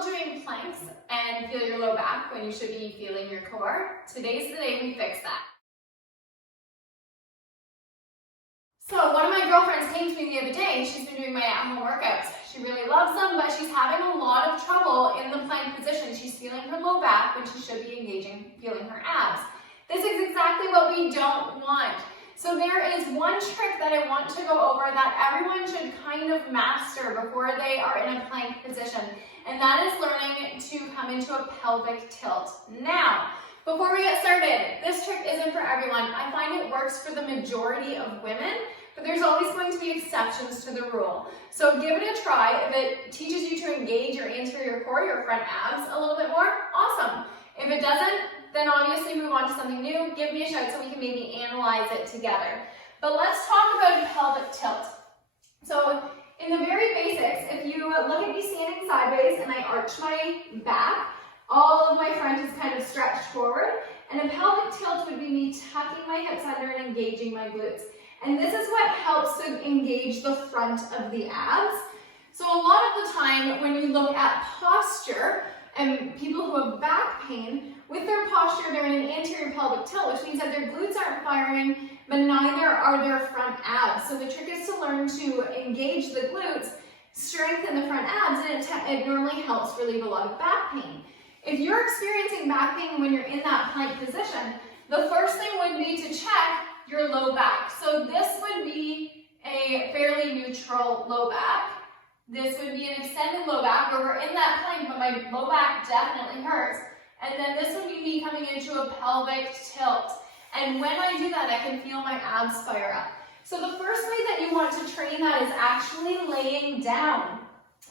still doing planks and feel your low back when you should be feeling your core, today's the day we fix that. So one of my girlfriends came to me the other day and she's been doing my at-home workouts. She really loves them, but she's having a lot of trouble in the plank position. She's feeling her low back when she should be feeling her abs. This is exactly what we don't want. So there is one trick that I want to go over that everyone should kind of master before they are in a plank position, and that is learning to come into a pelvic tilt. Now, before we get started, this trick isn't for everyone. I find it works for the majority of women, but there's always going to be exceptions to the rule. So give it a try. If it teaches you to engage your anterior core, your front abs a little bit more, awesome. If it doesn't, then obviously move on to something new. Give me a shout so we can maybe analyze it together. But let's talk about pelvic tilt. So in the very basics, if you look at me standing sideways and I arch my back, all of my front is kind of stretched forward, and a pelvic tilt would be me tucking my hips under and engaging my glutes. And this is what helps to engage the front of the abs. So a lot of the time when we look at posture, and people who have back pain, with their posture, they're in an anterior pelvic tilt, which means that their glutes aren't firing, but neither are their front abs. So the trick is to learn to engage the glutes, strengthen the front abs, and it normally helps relieve a lot of back pain. If you're experiencing back pain when you're in that plank position, the first thing would be to check your low back. So this would be a fairly neutral low back. This would be an extended low back where we're in that plank, but my low back definitely hurts. And then this would be me coming into a pelvic tilt. And when I do that, I can feel my abs fire up. So the first way that you want to train that is actually laying down.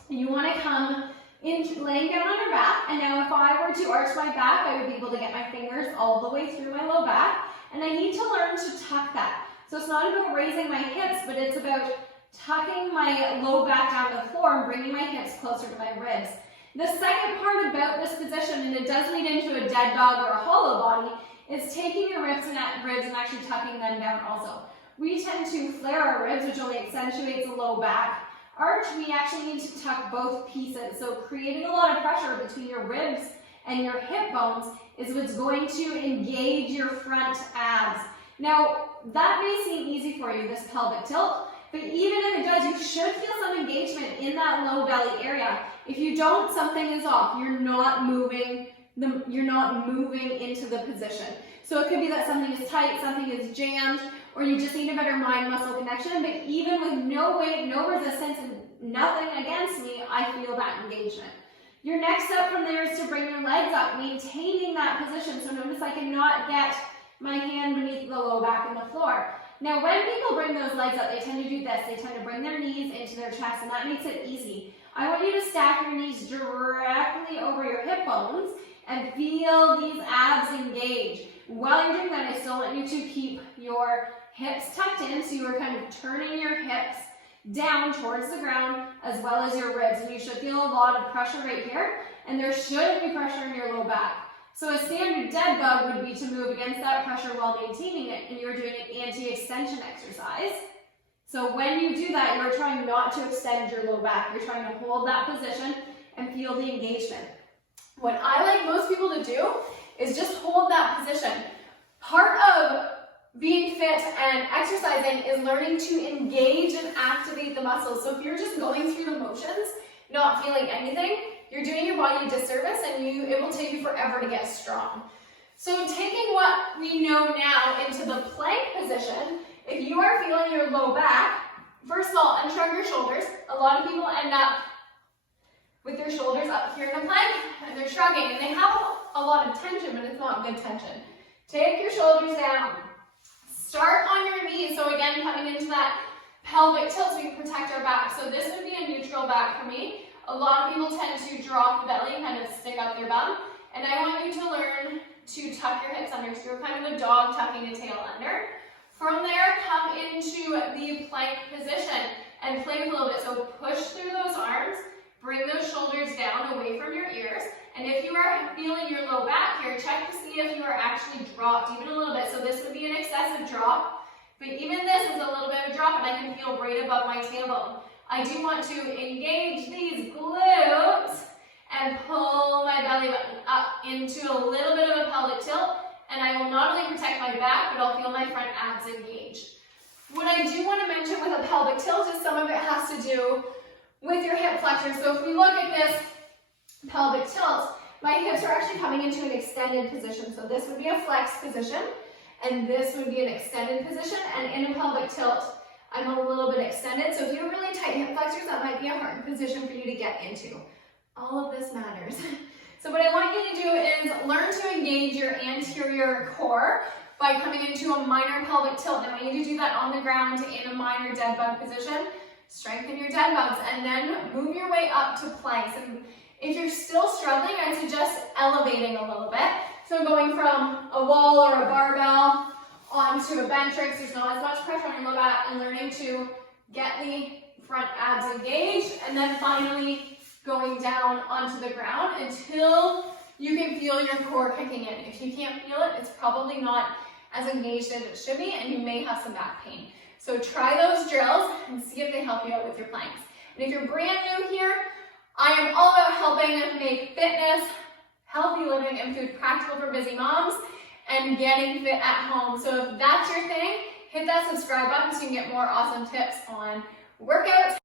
You want to come in, laying down on your back. And now if I were to arch my back, I would be able to get my fingers all the way through my low back. And I need to learn to tuck that. So it's not about raising my hips, but it's about tucking my low back down to the floor and bringing my hips closer to my ribs. The second part about this position, and it does lead into a dead dog or a hollow body, is taking your ribs and actually tucking them down also. We tend to flare our ribs, which only accentuates a low back arch. We actually need to tuck both pieces. So creating a lot of pressure between your ribs and your hip bones is what's going to engage your front abs. Now, that may seem easy for you, this pelvic tilt, but even if it does, you should feel some engagement in that low belly area. If you don't, something is off. You're not moving into the position. So it could be that something is tight, something is jammed, or you just need a better mind-muscle connection. But even with no weight, no resistance, and nothing against me, I feel that engagement. Your next step from there is to bring your legs up, maintaining that position. So notice I cannot get my hand beneath the low back in the floor. Now, when people bring those legs up, they tend to do this. They tend to bring their knees into their chest, and that makes it easy. I want you to stack your knees directly over your hip bones and feel these abs engage. While you're doing that, I still want you to keep your hips tucked in, so you are kind of turning your hips down towards the ground as well as your ribs. And you should feel a lot of pressure right here, and there should be pressure in your low back. So a standard dead bug would be to move against that pressure while maintaining it, and you're doing an anti-extension exercise. So when you do that, you're trying not to extend your low back. You're trying to hold that position and feel the engagement. What I like most people to do is just hold that position. Part of being fit and exercising is learning to engage and activate the muscles. So if you're just going through the motions, not feeling anything, you're doing your body a disservice, and it will take you forever to get strong. So taking what we know now into the plank position, if you are feeling your low back, first of all, unshrug your shoulders. A lot of people end up with their shoulders up here in the plank, and they're shrugging, and they have a lot of tension, but it's not good tension. Take your shoulders down. Start on your knees. So again, coming into that pelvic tilt so we can protect our back. So this would be a neutral back for me. A lot of people tend to drop the belly and kind of stick up their bum. And I want you to learn to tuck your hips under. So you're kind of a dog tucking a tail under. From there, come into the plank position and play with a little bit. So push through those arms, bring those shoulders down away from your ears. And if you are feeling your low back here, check to see if you are actually dropped even a little bit. So this would be an excessive drop, but even this is a little bit of a drop, and I can feel right above my tailbone. I do want to engage these glutes and into a little bit of a pelvic tilt, and I will not only protect my back, but I'll feel my front abs engage. What I do want to mention with a pelvic tilt is some of it has to do with your hip flexors. So if we look at this pelvic tilt, my hips are actually coming into an extended position. So this would be a flex position, and this would be an extended position, and in a pelvic tilt, I'm a little bit extended. So if you have really tight hip flexors, that might be a hard position for you to get into. All of this matters. So what I want you to do is learn to engage your anterior core by coming into a minor pelvic tilt. And I want you to do that on the ground in a minor dead bug position. Strengthen your dead bugs, and then move your way up to planks. And if you're still struggling, I'd suggest elevating a little bit. So going from a wall or a barbell onto a bench raise, there's not as much pressure on your low back, and learning to get the front abs engaged, and then finally going down onto the ground until you can feel your core kicking in. If you can't feel it, it's probably not as engaged as it should be, and you may have some back pain. So try those drills and see if they help you out with your planks. And if you're brand new here, I am all about helping make fitness, healthy living, and food practical for busy moms and getting fit at home. So if that's your thing, hit that subscribe button so you can get more awesome tips on workouts,